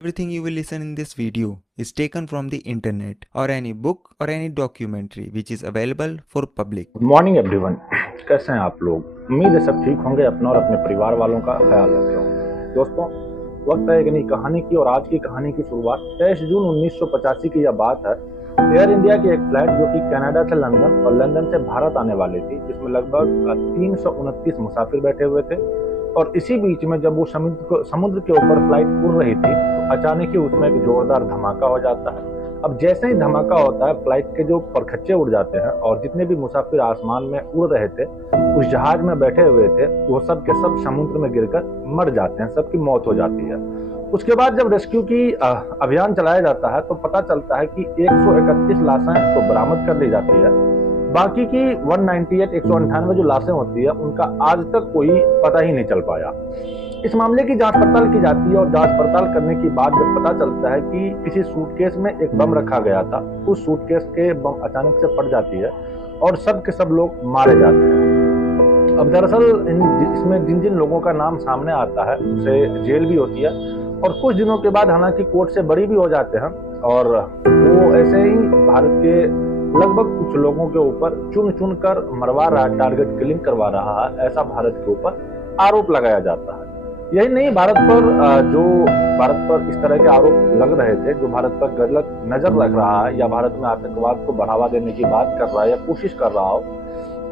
Everything you will listen in this video is taken from the internet or any book or any documentary which is available for public. Good morning everyone. कैसे हैं आप लोग? उम्मीद है सब ठीक होंगे, अपना और अपने परिवार वालों का ख्याल रख रहे होंगे। दोस्तों, वक्त है एक नई कहानी की और आज की कहानी की शुरुआत 23 जून 1985 की यह बात है। एयर इंडिया की एक फ्लाइट जो कि कनाडा से लंदन और लंदन से भारत आने वाली थी, जिसमें लगभग 329 मुसाफिर बैठे हुए थे। और इसी बीच में जब वो समुद्र के ऊपर फ्लाइट उड़ रही थी तो अचानक ही उसमें एक जोरदार धमाका हो जाता है। अब जैसे ही धमाका होता है, फ्लाइट के जो परखच्चे उड़ जाते हैं और जितने भी मुसाफिर आसमान में उड़ रहे थे, उस जहाज में बैठे हुए थे, वो सब के सब समुद्र में गिरकर मर जाते हैं, सबकी मौत हो जाती है। उसके बाद जब रेस्क्यू की अभियान चलाया जाता है तो पता चलता है कि 131 लाशें तो बरामद कर ली जाती है। बाकी की 198 जो लाशें होती है, उनका आज तक कोई पता ही नहीं चल पाया। इस मामले की जांच पड़ताल की जाती है और जांच पड़ताल करने के बाद जब पता चलता है कि किसी सूटकेस में एक बम रखा गया था, उस सूटकेस के बम अचानक से फट जाती है और सब के सब लोग मारे जाते हैं। अब दरअसल इसमें जिन जिन लोगों का नाम सामने आता है उसे जेल भी होती है और कुछ दिनों के बाद हालांकि कोर्ट से बरी भी हो जाते हैं। और वो ऐसे ही भारत के लगभग कुछ लोगों के ऊपर चुन चुन कर मरवा रहा है, टारगेट किलिंग करवा रहा है, ऐसा भारत के ऊपर आरोप लगाया जाता है। यही नहीं, भारत पर इस तरह के आरोप लग रहे थे, जो भारत पर गलत नजर रख रहा है या भारत में आतंकवाद को बढ़ावा देने की बात कर रहा है या कोशिश कर रहा हो,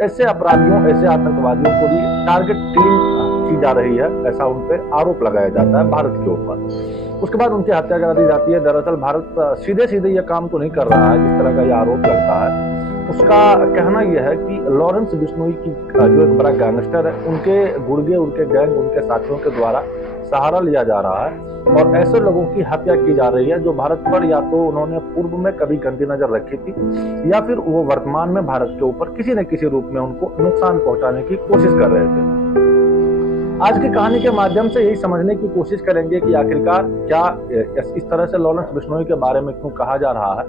ऐसे अपराधियों, ऐसे आतंकवादियों को भी टारगेट किलिंग की जा रही है, ऐसा उन पर आरोप लगाया जाता है भारत के ऊपर। उसके बाद उनकी हत्या करा दी जाती है। दरअसल भारत सीधे सीधे ये काम तो नहीं कर रहा है जिस तरह का यह आरोप लगता है। उसका कहना यह है कि लॉरेंस बिश्नोई की जो एक बड़ा गैंगस्टर है, उनके गुर्गे, उनके गैंग, उनके साथियों के द्वारा सहारा लिया जा रहा है और ऐसे लोगों की हत्या की जा रही है जो भारत पर या तो उन्होंने पूर्व में कभी गंदी नजर रखी थी या फिर वो वर्तमान में भारत के ऊपर किसी न किसी रूप में उनको नुकसान पहुंचाने की कोशिश कर रहे थे। आज की कहानी के माध्यम से यही समझने की कोशिश करेंगे कि आखिरकार क्या इस तरह से लॉरेंस बिश्नोई के बारे में क्यों कहा जा रहा है।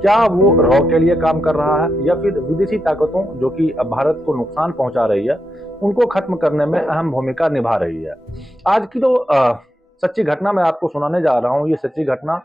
क्या वो रॉ के लिए काम कर रहा है या फिर विदेशी ताकतों जो कि भारत को नुकसान पहुंचा रही है, उनको खत्म करने में अहम भूमिका निभा रही है। आज की तो सच्ची घटना मैं आपको सुनाने जा रहा हूँ। ये सच्ची घटना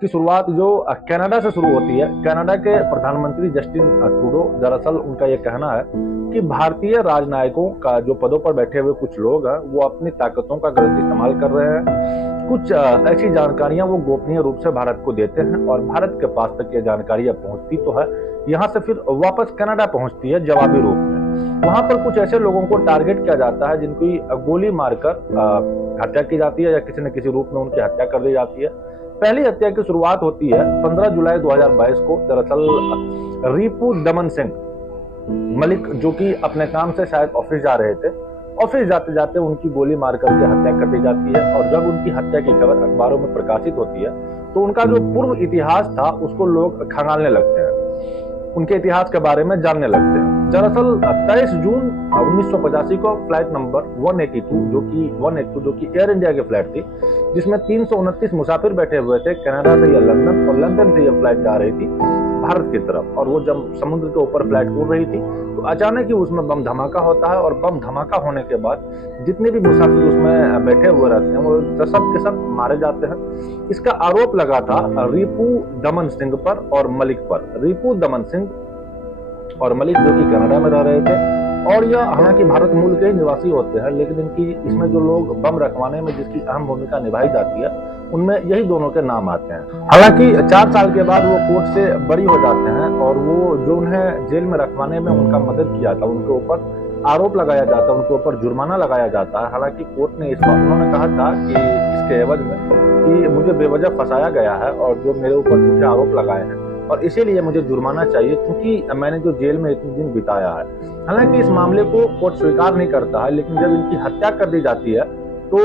की शुरुआत जो कनाडा से शुरू होती है। कनाडा के प्रधानमंत्री जस्टिन ट्रूडो, दरअसल उनका ये कहना है कि भारतीय राजनयिकों का जो पदों पर बैठे हुए कुछ लोग हैं, वो अपनी ताकतों का गलत इस्तेमाल कर रहे हैं। कुछ ऐसी जानकारियां वो गोपनीय रूप से भारत को देते हैं और भारत के पास तक ये जानकारियां पहुंचती तो है, यहाँ से फिर वापस कनाडा पहुंचती है जवाबी रूप में। वहां पर कुछ ऐसे लोगों को टारगेट किया जाता है जिनकी गोली मारकर हत्या की जाती है या किसी न किसी रूप में उनकी हत्या कर दी जाती है। पहली हत्या की शुरुआत होती है 15 जुलाई 2022 को। दरअसल रिपू दमन सिंह मलिक, जो कि अपने काम से शायद ऑफिस जा रहे थे, ऑफिस जाते जाते उनकी गोली मार करके हत्या कर दी जाती है। और जब उनकी हत्या की खबर अखबारों में प्रकाशित होती है तो उनका जो पूर्व इतिहास था उसको लोग खंगालने लगते हैं, उनके इतिहास के बारे में जानने लगते हैं। दरअसल 23 जून 1985 को फ्लाइट नंबर 182 जो कि एयर इंडिया की फ्लाइट थी, जिसमें 329 मुसाफिर बैठे हुए थे कनाडा से या लंदन, और लंदन से यह फ्लाइट जा रही थी भारत की तरफ। और वो जब समुद्र के ऊपर फ्लाइट उड़ रही थी तो अचानक ही उसमें बम धमाका होता है और बम धमाका होने के बाद जितने भी मुसाफिर उसमें बैठे हुए रहते हैं वो सब के सब मारे जाते हैं। इसका आरोप लगा था रिपू दमन सिंह पर और मलिक पर। रिपू दमन सिंह और मलिक जो कि कनाडा में रह रहे थे और यह हालांकि भारत मूल के निवासी होते हैं, लेकिन इनकी इसमें जो लोग बम रखवाने में जिसकी अहम भूमिका निभाई जाती है उनमें यही दोनों के नाम आते हैं। हालांकि 4 साल के बाद वो कोर्ट से बरी हो जाते हैं और वो जो उन्हें जेल में रखवाने में उनका मदद किया था उनके ऊपर आरोप लगाया जाता है, उनके ऊपर जुर्माना लगाया जाता है। हालांकि कोर्ट ने उन्होंने कहा था कि इसके एवज में कि मुझे बेवजह फंसाया गया है और जो मेरे ऊपर झूठे आरोप लगाए हैं और इसीलिए मुझे जुर्माना चाहिए क्योंकि मैंने जो जेल में इतने दिन बिताया है। हालांकि इस मामले को कोर्ट स्वीकार नहीं करता है, लेकिन जब इनकी हत्या कर दी जाती है तो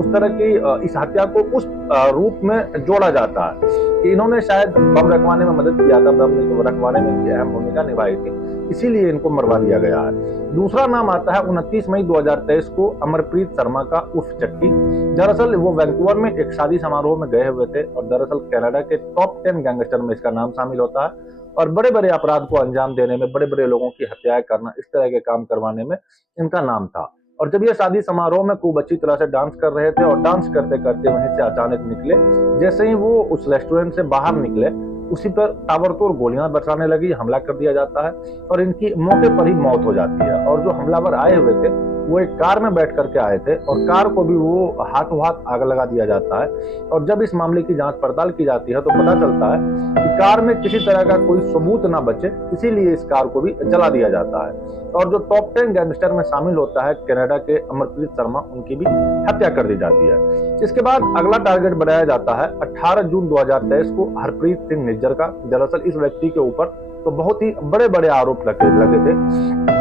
उस तरह की इस हत्या को उस रूप में जोड़ा जाता है कि इन्होंने शायद बम रखवाने में मदद किया था, बम रखवाने में इनकी अहम भूमिका निभाई थी, इसीलिए इनको मरवा दिया गया है। दूसरा नाम आता है 29 मई 2023 को अमरप्रीत शर्मा का उर्फ चक्की। दरअसल वो वैंकूवर में एक शादी समारोह में गए हुए थे और दरअसल कनाडा के टॉप 10 गैंगस्टर में इसका नाम शामिल होता है और बड़े बड़े अपराध को अंजाम देने में, बड़े बड़े लोगों की हत्याएं करना, इस तरह के काम करवाने में इनका नाम था। और जब ये शादी समारोह में खूब अच्छी तरह से डांस कर रहे थे और डांस करते करते वहीं से अचानक निकले, जैसे ही वो उस रेस्टोरेंट से बाहर निकले उसी पर ताबड़तोड़ गोलियां बरसाने लगी, हमला कर दिया जाता है और इनकी मौके पर ही मौत हो जाती है। और जो हमलावर आए हुए थे वो एक कार में बैठ करके आए थे और कार को भी वो हाथों हाथ आग लगा दिया जाता है। और जब इस मामले की जांच पड़ताल की जाती है तो पता चलता है कि कार में किसी तरह का कोई सबूत ना बचे, इसीलिए इस कार को भी जला दिया जाता है। और जो टॉप 10 गैंगस्टर में शामिल होता है कनाडा के अमरप्रीत शर्मा, उनकी भी हत्या कर दी जाती है। इसके बाद अगला टारगेट बनाया जाता है 18 जून 2023 को हरप्रीत सिंह निज्जर का। दरअसल इस व्यक्ति के ऊपर तो बहुत ही बड़े बड़े आरोप लगे थे।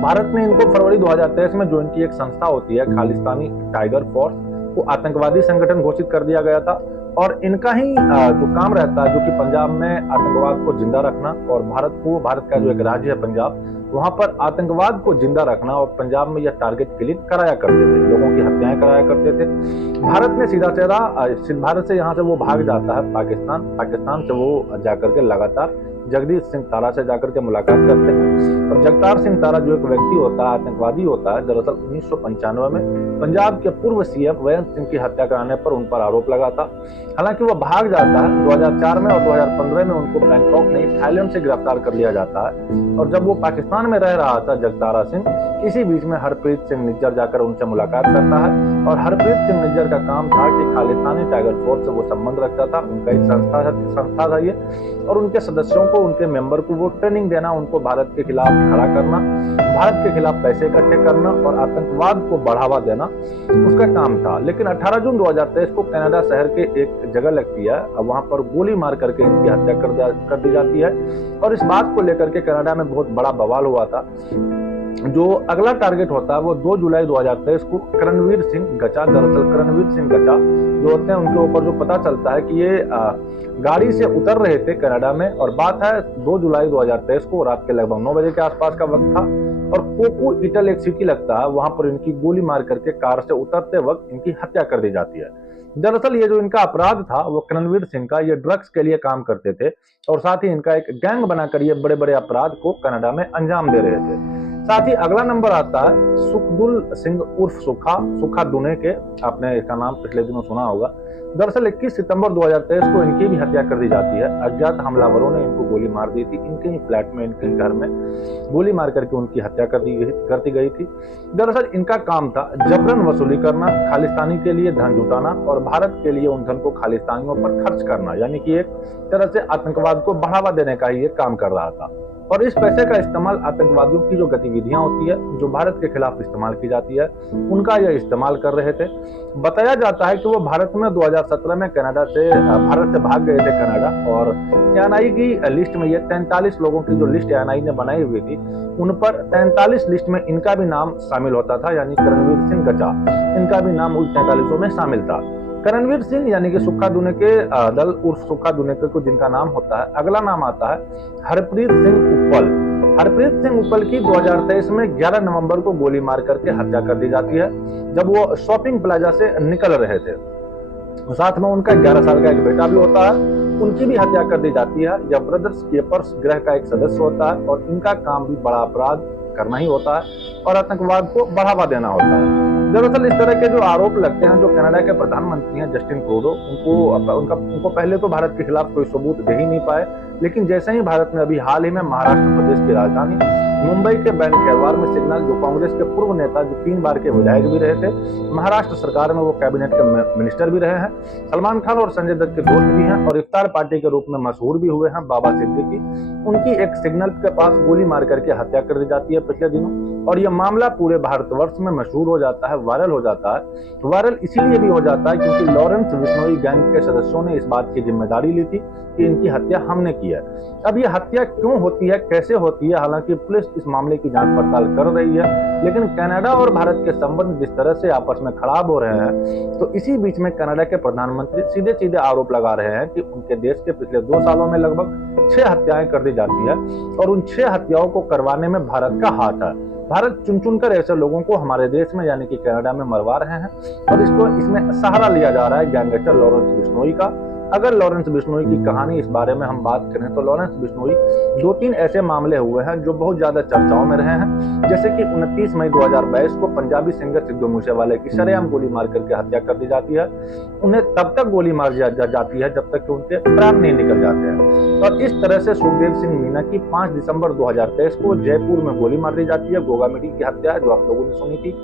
भारत ने इनको फरवरी 2023 में जो इनकी एक संस्था होती है खालिस्तानी टाइगर फोर्स को आतंकवादी संगठन घोषित कर दिया गया था। और इनका ही जो काम रहता है जो कि पंजाब में आतंकवाद को जिंदा रखना और भारत का जो एक राज्य है पंजाब, वहां पर आतंकवाद को जिंदा रखना और पंजाब में यह टारगेट किलिंग कराया करते थे, लोगों की हत्याएं कराया करते थे। भारत ने सीधा भारत से यहाँ से वो भाग जाता है पाकिस्तान से वो जाकर के लगातार जगदीश सिंह तारा से जाकर के मुलाकात करते हैं। और जगतार सिंह तारा जो एक व्यक्ति होता है, आतंकवादी होता है, दरअसल 1995 में पंजाब के पूर्व सीएम वयंत सिंह की हत्या कराने पर उन पर आरोप लगा था। हालांकि वो भाग जाता है 2004 में और 2015 में उनको बैंकॉक नहीं थाईलैंड से गिरफ्तार कर लिया जाता है। और जब वो पाकिस्तान में रह रहा था जगतारा सिंह, इसी बीच में हरप्रीत सिंह निज्जर जाकर उनसे मुलाकात करता है। और हरप्रीत सिंह निज्जर का काम था कि खालिस्तानी टाइगर फोर्स से वो संबंध रखता था, उनका एक संस्था था ये, और उनके सदस्यों को, उनके मेंबर को वो ट्रेनिंग देना, उनको भारत के खिलाफ खड़ा करना, भारत के खिलाफ पैसे इकट्ठे करना और आतंकवाद को बढ़ावा देना उसका काम था। लेकिन 18 जून 2023 को कनाडा शहर के एक जगह लगती है, वहां पर गोली मार करके इनकी हत्या कर दी जाती है। और इस बात को लेकर के कनाडा में बहुत बड़ा बवाल हुआ था। जो अगला टारगेट होता है वो 2 जुलाई 2023 को करणवीर सिंह गचा। दरअसल करणवीर सिंह गचा जो होते हैं उनके ऊपर जो पता चलता है कि ये गाड़ी से उतर रहे थे कनाडा में, और बात है 2 जुलाई 2023 को रात के लगभग 9 बजे के आसपास का वक्त था। और कोकू इटल एक सिटी लगता है, वहां पर इनकी गोली मार करके कार से उतरते वक्त इनकी हत्या कर दी जाती है। दरअसल ये जो इनका अपराध था वो करणवीर सिंह का, ये ड्रग्स के लिए काम करते थे और साथ ही इनका एक गैंग बनाकर ये बड़े बड़े अपराध को कनाडा में अंजाम दे रहे थे। साथ ही अगला नंबर आता है सुखदुल सिंह उर्फ सुखा दुने के, आपने इसका नाम पिछले दिनों सुना होगा। दरअसल 21 सितंबर 2023 को इनकी भी हत्या कर दी जाती है। अज्ञात हमलावरों ने इनको गोली मार दी थी, इनके ही फ्लैट में, इनके घर में गोली मार करके उनकी हत्या कर दी गई थी। दरअसल इनका काम था जबरन वसूली करना, खालिस्तानी के लिए धन जुटाना और भारत के लिए उन धन को खालिस्तानियों पर खर्च करना, यानी कि एक तरह से आतंकवाद को बढ़ावा देने का ही ये काम कर रहा था। और इस पैसे का इस्तेमाल आतंकवादियों की जो गतिविधियां होती है, जो भारत के खिलाफ इस्तेमाल की जाती है, उनका यह इस्तेमाल कर रहे थे। बताया जाता है कि वो भारत में 2017 में भारत से भाग गए थे कनाडा, और एएनआई की लिस्ट में ये 43 लोगों की जो लिस्ट एएनआई ने बनाई हुई थी, उन पर 43 लिस्ट में इनका भी नाम शामिल होता था, यानी करणवीर सिंह गचा, इनका भी नाम उन 43 में शामिल था। करणवीर सिंह यानी कि सुक्खा दुने के दल उर्फ सुक्खा दुने के को जिनका नाम होता है, अगला नाम आता है हरप्रीत सिंह उपल। हरप्रीत सिंह उपल की 2023 में 11 नवंबर को गोली मार करके हत्या कर दी जाती है, जब वो शॉपिंग प्लाजा से निकल रहे थे। साथ में उनका 11 साल का एक बेटा भी होता है, उनकी भी हत्या कर दी जाती है। यह ब्रदर्स कीपर्स ग्रह का एक सदस्य होता है और इनका काम भी बड़ा अपराध करना ही होता है और आतंकवाद को बढ़ावा देना होता है। दरअसल इस तरह के जो आरोप लगते हैं, जो कनाडा के प्रधानमंत्री हैं जस्टिन ट्रूडो, उनको पहले तो भारत के खिलाफ कोई सबूत दे ही नहीं पाए, लेकिन जैसे ही भारत ने अभी हाल ही में महाराष्ट्र प्रदेश की राजधानी मुंबई के बैंड खेरवार में सिग्नल, जो कांग्रेस के पूर्व नेता जो 3 बार के विधायक भी रहे थे, महाराष्ट्र सरकार में वो कैबिनेट के मिनिस्टर भी रहे हैं, सलमान खान और संजय दत्त के दोस्त भी हैं और इफ्तार पार्टी के रूप में मशहूर भी हुए हैं बाबा सिद्दीकी, उनकी एक सिग्नल के पास गोली मार करके हत्या कर दी जाती है पिछले दिनों। और यह मामला पूरे भारतवर्ष में मशहूर हो जाता है, वायरल हो जाता है। वायरल इसीलिए भी हो जाता है क्योंकि लॉरेंस बिश्नोई गैंग के सदस्यों ने इस बात की जिम्मेदारी ली थी कि इनकी हत्या हमने की है। अब ये हत्या क्यों होती है, कैसे होती है, हालांकि पुलिस इस मामले की जांच पड़ताल कर रही है, लेकिन कनाडा और भारत के संबंध जिस तरह से आपस में खराब हो रहे हैं, तो इसी बीच में कनाडा के प्रधानमंत्री सीधे सीधे आरोप लगा रहे हैं कि उनके देश के पिछले 2 सालों में लगभग 6 हत्याएं कर दी जाती है और उन 6 हत्याओं को करवाने में भारत का हाथ है। भारत चुन चुन कर ऐसे लोगों को हमारे देश में यानी कि कनाडा में मरवा रहे हैं और इसमें सहारा लिया जा रहा है गैंगस्टर लॉरेंस बिश्नोई का, अगर लॉरेंस बिश्नोई की कहानी इस बारे में हम बात करें तो लॉरेंस बिश्नोई 2-3 ऐसे मामले हुए हैं जो बहुत ज्यादा चर्चाओं में रहे हैं। जैसे कि 29 मई 2022 को पंजाबी सिंगर सिद्धू मूसेवाले की सरेआम गोली मार करके हत्या कर दी जाती है। उन्हें तब तक गोली मार जाती है जब तक कि उनके प्राण नहीं निकल जाते हैं। और इस तरह से सुखदेव सिंह मीना की 5 दिसंबर 2023 को जयपुर में गोली मार दी जाती है। गोगा मेडी की हत्या जो आप लोगों ने सुनी थी।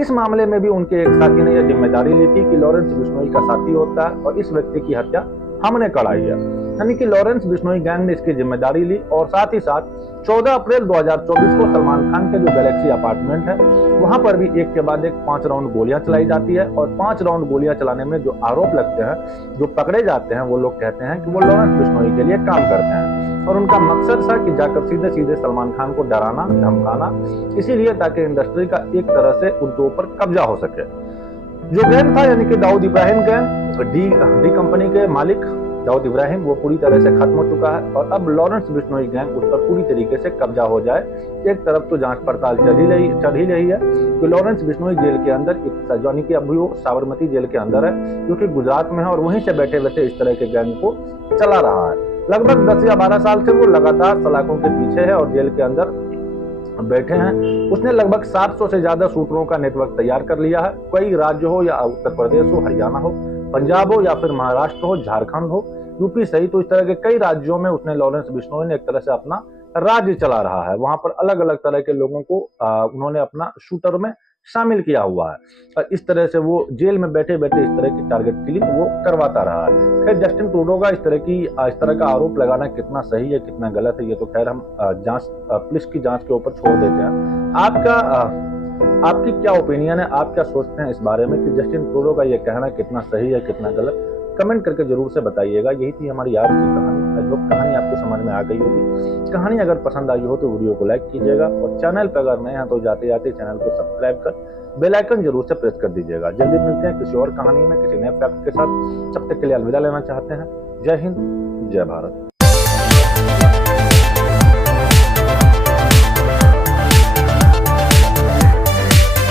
इस मामले में भी उनके एक साथी ने यह जिम्मेदारी ली थी कि लॉरेंस बिश्नोई का साथी होता है और इस व्यक्ति की हत्या हमने कराई है। यानी कि लॉरेंस बिश्नोई गैंग ने इसकी जिम्मेदारी ली। और साथ ही साथ 14 अप्रैल 2024 को सलमान खान के जो गैलेक्सी अपार्टमेंट है वहां पर भी एक के बाद एक 5 राउंड गोलियां चलाई जाती है। और 5 राउंड गोलियां चलाने में जो आरोप लगते हैं, जो पकड़े जाते हैं, वो लोग कहते हैं कि वो लॉरेंस बिश्नोई के लिए काम करते हैं और उनका मकसद था कि जाकर सीधे सीधे सलमान खान को डराना, धमकाना, इसीलिए ताकि इंडस्ट्री का एक तरह से उनके ऊपर कब्जा हो सके। जो गैंग था यानी कि Dawood Ibrahim gang, D company के मालिक दाऊद इब्राहिम, वो पूरी तरह से खत्म हो चुका है और अब लॉरेंस बिश्नोई गैंग उस पर पूरी तरीके से कब्जा हो जाए। एक तरफ तो जांच पड़ताल चल ही रही है कि लॉरेंस बिश्नोई जेल के अंदर, यानी कि अभी वो साबरमती जेल के अंदर है जो कि गुजरात में है और वहीं से बैठे बैठे इस तरह के गैंग को चला रहा है। लगभग 10 या 12 साल से वो लगातार सलाखों के पीछे है और जेल के अंदर बैठे हैं। उसने लगभग 700 से ज्यादा शूटरों का नेटवर्क तैयार कर लिया है। कई राज्य हो या उत्तर प्रदेश हो, हरियाणा हो, पंजाब हो या फिर महाराष्ट्र हो, झारखंड हो, यूपी सहित तो इस तरह के कई राज्यों में उसने लॉरेंस बिश्नोई ने एक तरह से अपना राज्य चला रहा है। वहां पर अलग अलग तरह के लोगों को उन्होंने अपना शूटर में शामिल किया हुआ है और इस तरह से वो जेल में बैठे बैठे इस तरह की टारगेट किलिंग वो करवाता रहा है। खैर जस्टिन ट्रूडो का इस तरह का आरोप लगाना कितना सही है कितना गलत है ये तो खैर हम पुलिस की जांच के ऊपर छोड़ देते हैं। आपकी क्या ओपिनियन है, आप क्या सोचते हैं इस बारे में कि जस्टिन ट्रूडो का ये कहना कितना सही है कितना गलत? कमेंट करके जरूर से बताइएगा। यही थी हमारी आज की कहानी। आई होप कहानी आपको समझ में आ गई होगी। कहानी अगर पसंद आई हो तो वीडियो को लाइक कीजिएगा और चैनल पर अगर नए हैं तो जाते जाते चैनल को सब्सक्राइब कर बेल आइकन जरूर से प्रेस कर दीजिएगा। जल्दी मिलते हैं किसी और कहानी में किसी नए फैक्ट के साथ। तब तक के लिए अलविदा लेना चाहते हैं। जय हिंद, जय भारत।